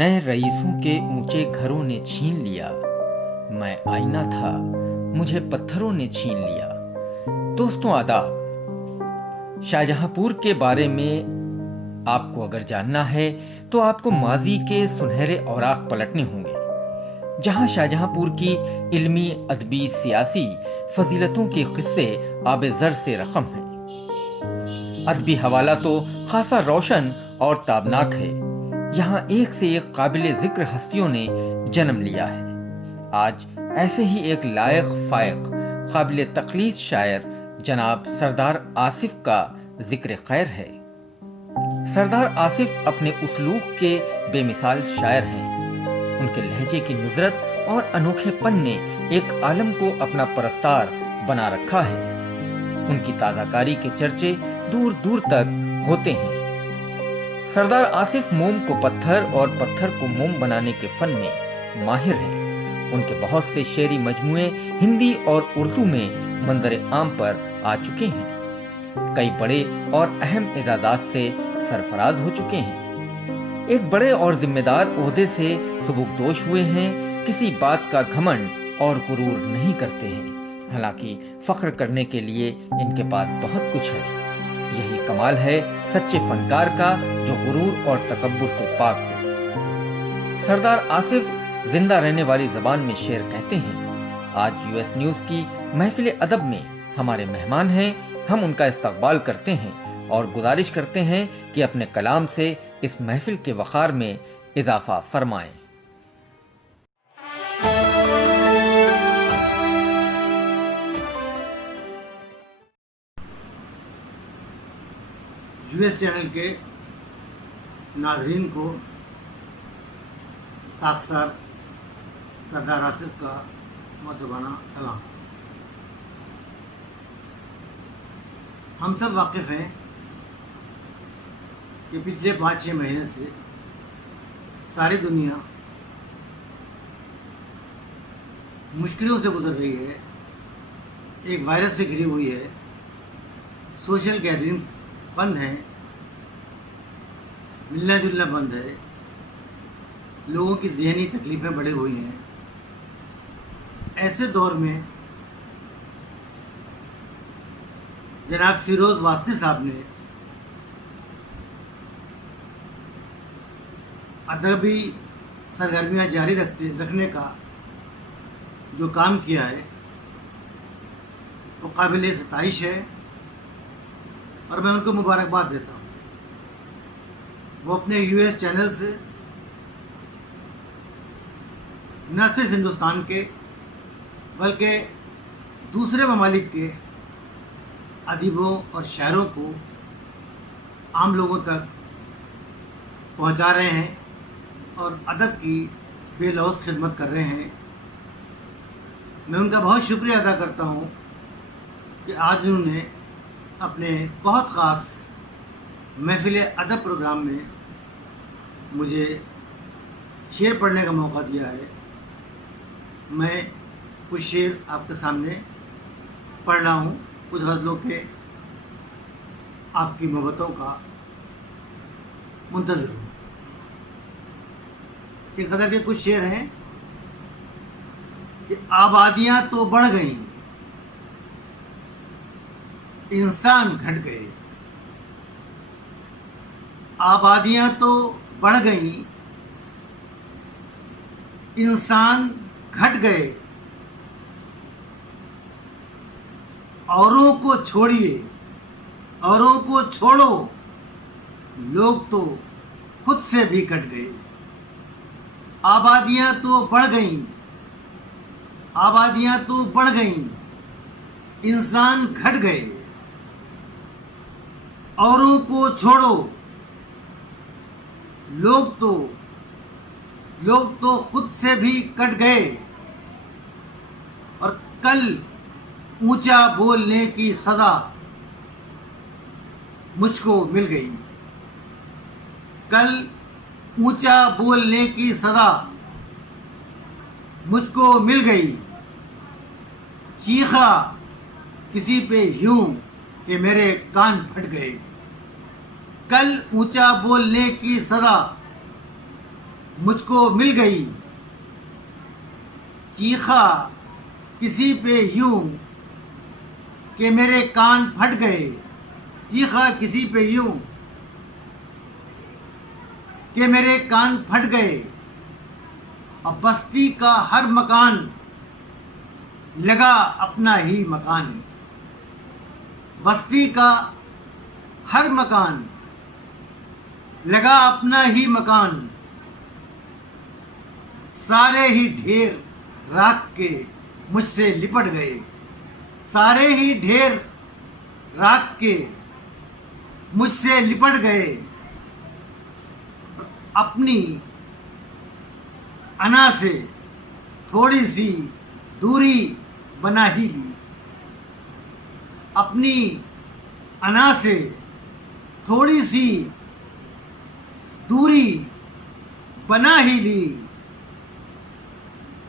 नए रईसों के ऊंचे घरों ने छीन लिया, मैं आईना था मुझे पत्थरों ने छीन लिया। दोस्तों आदाब। शाहजहांपुर के बारे में आपको अगर जानना है तो आपको माजी के सुनहरे औराक पलटने होंगे, जहां शाहजहांपुर की इल्मी, अदबी, सियासी फजीलतों के किस्से आबे-ज़र से रकम हैं। अदबी हवाला तो खासा रोशन और ताबनाक है। यहाँ एक से एक काबिल जिक्र हस्तियों ने जन्म लिया है। आज ऐसे ही एक लायक फायक काबिल तकलीद शायर जनाब सरदार आसिफ का जिक्र खैर है। सरदार आसिफ अपने उसलूब के बेमिसाल शायर हैं। उनके लहजे की नुजरत और अनोखेपन ने एक आलम को अपना परस्तार बना रखा है। उनकी ताज़ाकारी के चर्चे दूर दूर तक होते हैं। सरदार आसिफ मोम को पत्थर और पत्थर को मोम बनाने के फन में माहिर हैं। उनके बहुत से शेरी मजमूए हिंदी और उर्दू में मंजर आम पर आ चुके हैं। कई बड़े और अहम एजाज़ात से सरफराज हो चुके हैं। एक बड़े और जिम्मेदार ओहदे से सुबुकदोश हुए हैं। किसी बात का घमंड और गुरूर नहीं करते हैं। हालांकि फख्र करने के लिए इनके पास बहुत कुछ है। यही कमाल है सच्चे फनकार का, जो गुरूर और तकब्बुर से पाक हो। सरदार आसिफ जिंदा रहने वाली जबान में शेर कहते हैं। आज यूएस न्यूज की महफिल अदब में हमारे मेहमान हैं। हम उनका इस्तकबाल करते हैं और गुजारिश करते हैं कि अपने कलाम से इस महफिल के वक़ार में इजाफा फरमाएं। यूएस चैनल के नाजरीन को खाकसार सरदार आसिफ का मुअद्दबाना सलाम। हम सब वाकिफ़ हैं कि पिछले 5-6 महीने से सारी दुनिया मुश्किलों से गुजर रही है। एक वायरस से घिरी हुई है। सोशल गैदरिंग्स बंद हैं, मिलना जुलना बंद है। लोगों की ज़हनी तकलीफ़ें बढ़ी हुई हैं। ऐसे दौर में जनाब फिरोज़ वास्ती साहब ने अदबी सरगर्मियाँ जारी रखने का जो काम किया है वो काबिल सताइश है और मैं उनको मुबारकबाद देता हूँ। वो अपने यूएस चैनल से न सिर्फ हिंदुस्तान के बल्कि दूसरे ममालिक के अदीबों और शायरों को आम लोगों तक पहुँचा रहे हैं और अदब की बेलौस खिदमत कर रहे हैं। मैं उनका बहुत शुक्रिया अदा करता हूँ कि आज उन्होंने अपने बहुत ख़ास महफिल अदब प्रोग्राम में मुझे शेर पढ़ने का मौका दिया है। मैं कुछ शेर आपके सामने पढ़ रहा हूँ। कुछ गज़लों के आपकी मोहब्बतों का मुंतज़िर हूँ। एक गज़ल के कुछ शेर हैं कि आबादियाँ तो बढ़ गईं, इंसान घट गए। आबादियां तो बढ़ गईं, इंसान घट गए। औरों को छोड़िए, औरों को छोड़ो, लोग तो खुद से भी कट गए। आबादियां तो बढ़ गईं, आबादियां तो बढ़ गईं, इंसान घट गए। औरों को छोड़ो, लोग तो खुद से भी कट गए। और कल ऊंचा बोलने की सजा मुझको मिल गई। कल ऊंचा बोलने की सजा मुझको मिल गई। चीखा किसी पे यूं कि मेरे कान फट गए। कल ऊंचा बोलने की सजा مجھ کو مل گئی، چیخا کسی پہ یوں کہ میرے کان پھٹ گئے، چیخا کسی پہ یوں کہ میرے کان پھٹ گئے، اب بستی کا ہر مکان لگا اپنا ہی مکان، بستی کا ہر مکان لگا اپنا ہی مکان، سارے ہی ڈھیر راکھ کے مجھ سے لپٹ گئے، سارے ہی ڈھیر راکھ کے مجھ سے لپٹ گئے، اپنی انا سے تھوڑی سی دوری بنا ہی لی، اپنی انا سے تھوڑی سی دوری بنا ہی لی،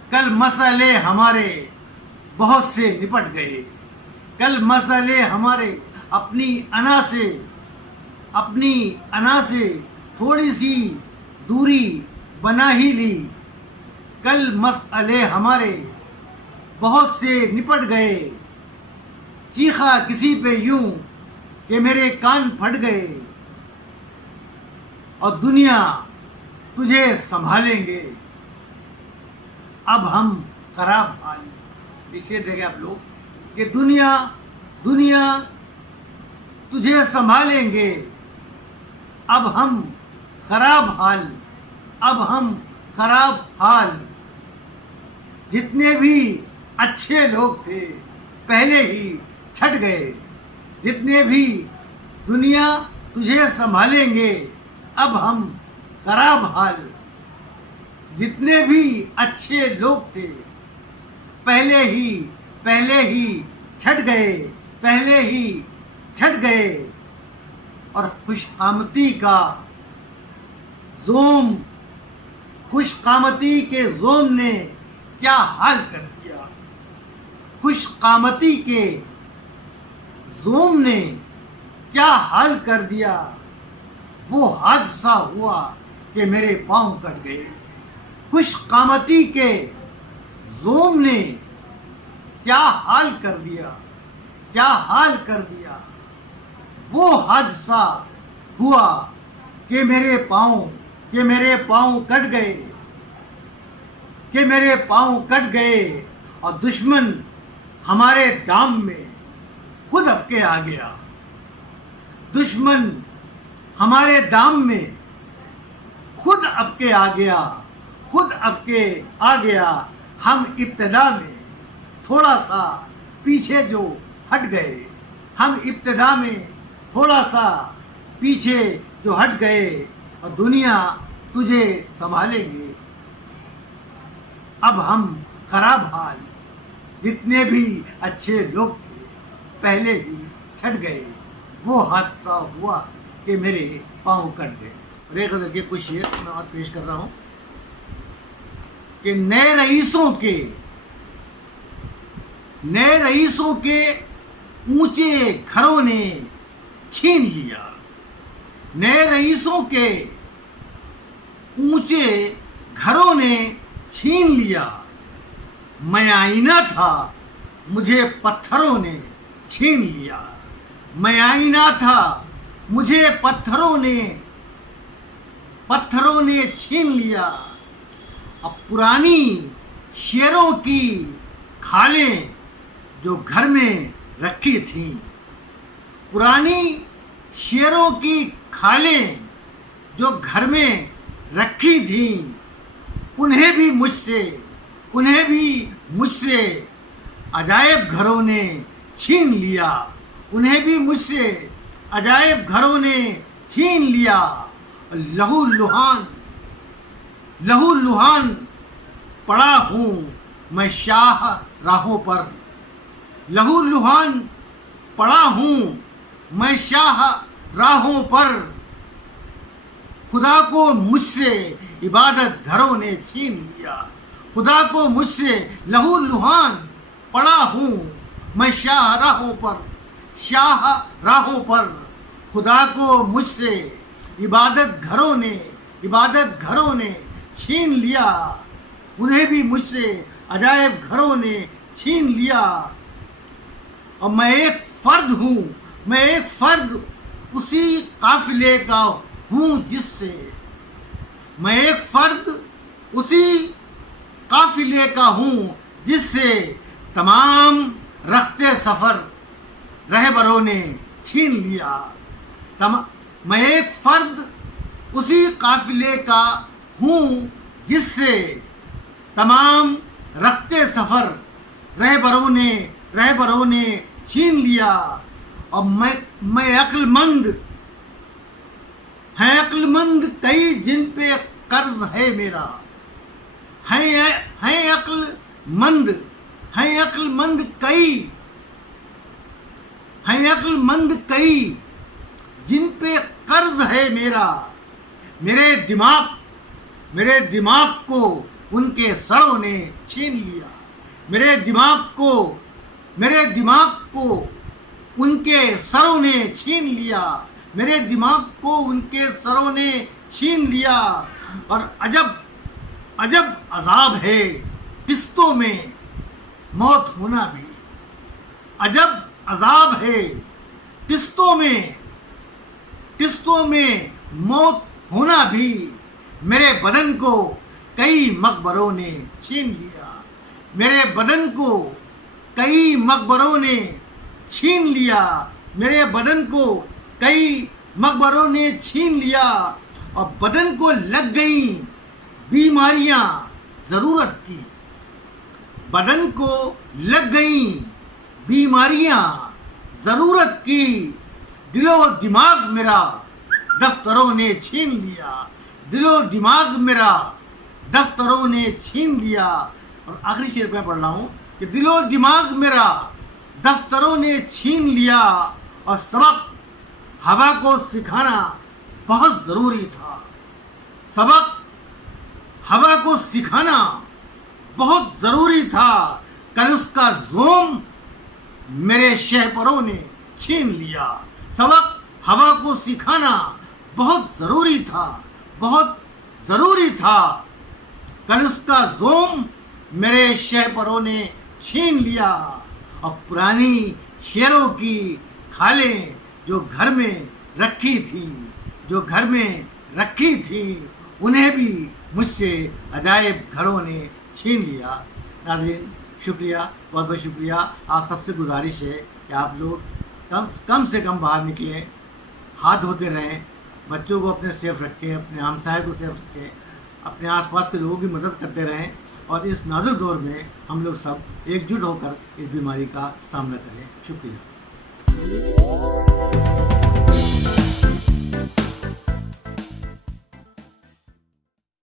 کل مسئلے ہمارے بہت سے نپٹ گئے، کل مسئلے ہمارے اپنی انا سے تھوڑی سی دوری بنا ہی لی، کل مسئلے ہمارے بہت سے نپٹ گئے، چیخا کسی پہ یوں کہ میرے کان پھٹ گئے، اور دنیا تجھے سنبھالیں گے اب ہم خراب حال، پیچھے دیکھیں آپ لوگ کہ دنیا تجھے سنبھالیں گے اب ہم خراب حال، اب ہم خراب حال، جتنے بھی اچھے لوگ تھے پہلے ہی چھٹ گئے، جتنے بھی دنیا تجھے سنبھالیں گے اب ہم خراب حال، جتنے بھی اچھے لوگ تھے پہلے ہی چھٹ گئے، پہلے ہی چھٹ گئے، اور خوش قامتی کا زوم، خوش قامتی کے زوم نے کیا حال کر دیا، خوش قامتی کے زوم نے کیا حال کر دیا، وہ حادثہ ہوا کہ میرے پاؤں کٹ گئے، خوش قامتی کے زوم نے کیا حال کر دیا، کیا حال کر دیا، وہ حادثہ ہوا کہ میرے پاؤں کٹ گئے، کہ میرے پاؤں کٹ گئے، اور دشمن ہمارے دام میں خود اب کے آ گیا، دشمن ہمارے دام میں خود اب کے آ گیا، خود اب کے آ گیا، ہم ابتدا میں تھوڑا سا پیچھے جو ہٹ گئے، ہم ابتدا میں تھوڑا سا پیچھے جو ہٹ گئے، اور دنیا تجھے سنبھالیں گے اب ہم خراب حال، جتنے بھی اچھے لوگ تھے پہلے ہی چھٹ گئے، وہ حادثہ ہوا کہ میرے پاؤں کٹ گئے۔ اور ایک غزل کے کچھ شعر میں اور پیش کر رہا ہوں کہ نئے رئیسوں کے اونچے گھروں نے چھین لیا، نئے رئیسوں کے اونچے گھروں نے چھین لیا، میں آئینہ تھا مجھے پتھروں نے چھین لیا، میں آئینہ تھا مجھے پتھروں نے چھین لیا، اب پرانی شیروں کی کھالیں جو گھر میں رکھی تھیں، پرانی شیروں کی کھالیں جو گھر میں رکھی تھیں، انہیں بھی مجھ سے عجائب گھروں نے چھین لیا، انہیں بھی مجھ سے عجائب گھروں نے چھین لیا، لہو لہان پڑا ہوں میں شاہ راہوں پر، لہو لہان پڑا ہوں میں شاہ راہوں پر، خدا کو مجھ سے عبادت گھروں نے چھین لیا، خدا کو مجھ سے لہو لہان پڑا ہوں میں شاہ راہوں پر، خدا کو مجھ سے عبادت گھروں نے छीन लिया, उन्हें भी मुझसे अजायब घरों ने छीन लिया। और मैं एक फर्द हूँ, मैं एक फर्द उसी काफिले का हूँ जिससे, मैं एक फर्द उसी काफिले का हूँ जिससे तमाम रखते सफ़र रहबरों ने छीन लिया। मैं एक फर्द उसी काफिले का हूँ जिससे तमाम रखते सफ़र रहबरों ने छीन लिया। और मैं अक्लमंद कई जिन पे कर्ज है मेरा, हैं अक्लमंद कई जिन पे कर्ज है मेरा। मेरे दिमाग को उनके सरों ने छीन लिया, मेरे दिमाग को उनके सरों ने छीन लिया, मेरे दिमाग को उनके सरों ने छीन लिया। और अजब अजाब है किस्तों में मौत होना भी, अजब अजाब है किस्तों में मौत होना भी। मेरे बदन को कई मकबरों ने छीन लिया, मेरे बदन को कई मकबरों ने छीन लिया, मेरे बदन को कई मकबरों ने छीन लिया। और बदन को लग गई बीमारियां ज़रूरत की, बदन को लग गई बीमारियां ज़रूरत की। दिलो दिमाग मेरा दफ्तरों ने छीन लिया, दिलो दिमाग मेरा दफ्तरों ने छीन लिया। और आखिरी शेर में पढ़ रहा हूँ कि दिलो दिमाग मेरा दफ्तरों ने छीन लिया। और सबक हवा को सिखाना बहुत ज़रूरी था, सबक हवा को सिखाना बहुत ज़रूरी था। कल उसका ज़ोम मेरे शहपरों ने छीन लिया। सबक हवा को सिखाना बहुत ज़रूरी था, बहुत ज़रूरी था। कल उसका ज़ोम मेरे शहपरों ने छीन लिया। और पुरानी शेरों की खालें जो घर में रखी थी, उन्हें भी मुझसे अजायब घरों ने छीन लिया। नाज़रीन, शुक्रिया, बहुत बहुत शुक्रिया। आप सबसे गुजारिश है कि आप लोग कम से कम बाहर निकलें, हाथ धोते रहें, बच्चों को अपने सेफ रखें, अपने हमसाये को सेफ रखें, अपने आसपास के लोगों की मदद करते रहें। और इस नाजुक दौर में हम लोग सब एकजुट होकर इस बीमारी का सामना करें। शुक्रिया।